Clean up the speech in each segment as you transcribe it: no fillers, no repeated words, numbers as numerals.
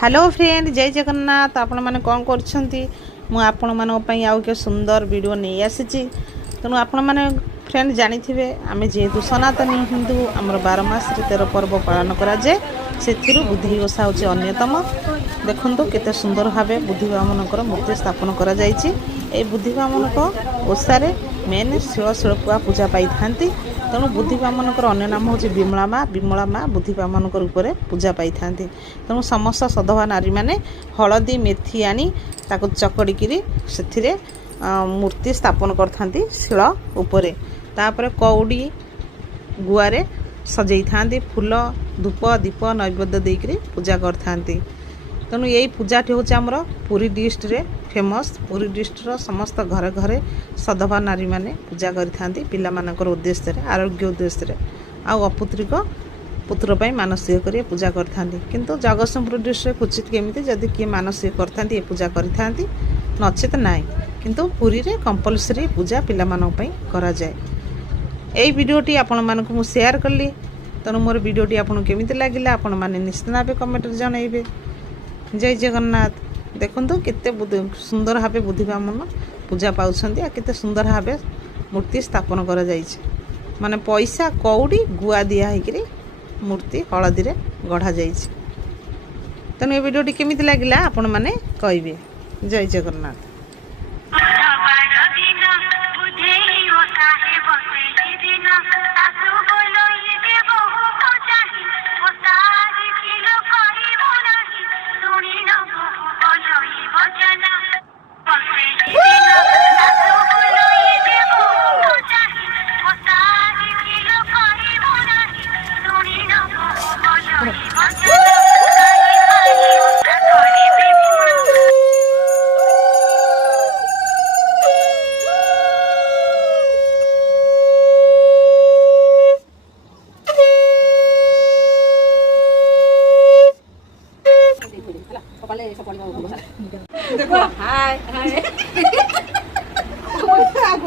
Hello friend जय जगन्नाथ आपण मैंने कौन कर सुंदर वीडियो नहीं आसी तेणु आपण मैंने फ्रेंड जानी थे आम जेहेतु सनातनी हिंदू आमर 12 मास 13 पर्व पालन कराए से बुद्धि ओषा हूँ अन्यतम देखु केते सुंदर भाव बुद्धिवा मानकर मूर्ति स्थापन करा बुद्धिवा मान ओषार मेन शिव शिल्पुआ पूजा पाई था तेणु बुद्धिवा मानकर अन्य नाम हूँ विमला माँ बुद्धिवा मानकर ऊपर पूजा पाई था तेणु समस्त सधवा नारी मैंने हलदी मेथी आनी ताको चकड़ी से मूर्ति स्थापन करथांती शिल उपरे तापर कौड़ी गुआरे सजई थांती फूल धूप दीप नैवेद्य देकर पूजा करथांती तेणु यही पूजाटी हूँ आमर पुरी डिस्ट्रिक्ट रे फेमस पुरी डिस्ट्रिक्ट समस्त घरे घरे सधवा नारी माने पूजा करिथांती पिला मानकर उद्देश्य रे आरोग्य उद्देश्य रे आ अपुत्रिक पुत्र पाई मानसिक कर पूजा करथांती किंतु जगतसिंहपुर डिस्ट्रिक्ट क्वचित केमिति जदि किए मानसिक करथांती ये पूजा करिथांती नचेत नाई किंतु पुरी रे कंपलसरी पूजा पिला मानक पई करा जाय। एई वीडियोटी आपण मानक मु शेयर करली तेणु मोर वीडियोटी आपन केमिति लागिला आपण माने निश्चित भावे कमेंट रे जणाइबे। जय जगन्नाथ देखंतु केते सुंदर भावे बुद्धिवा मन पूजा पाउछंती आ केते सुंदर भावे मूर्ति स्थापन करा जायछि माने पैसा कौड़ी गुआ दिया हेकरी मूर्ति हलदी रे गढ़ा जायछि तेणु ए वीडियोटी केमिति लागिला आपण माने कहिबे। जय जगन्नाथ।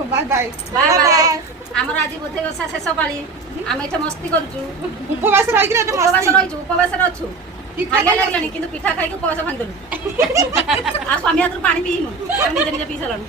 बाय बाय बाय हमर आज बुद्धि ओषा शेष पाली आम एठे मस्ती करछु उपवास रहिछु खाइले लागलानी किंतु पिठा खाइके उपवास भांग देलु आ स्वामी हाथ पानी पीनु हम निजे निजे पी सलन।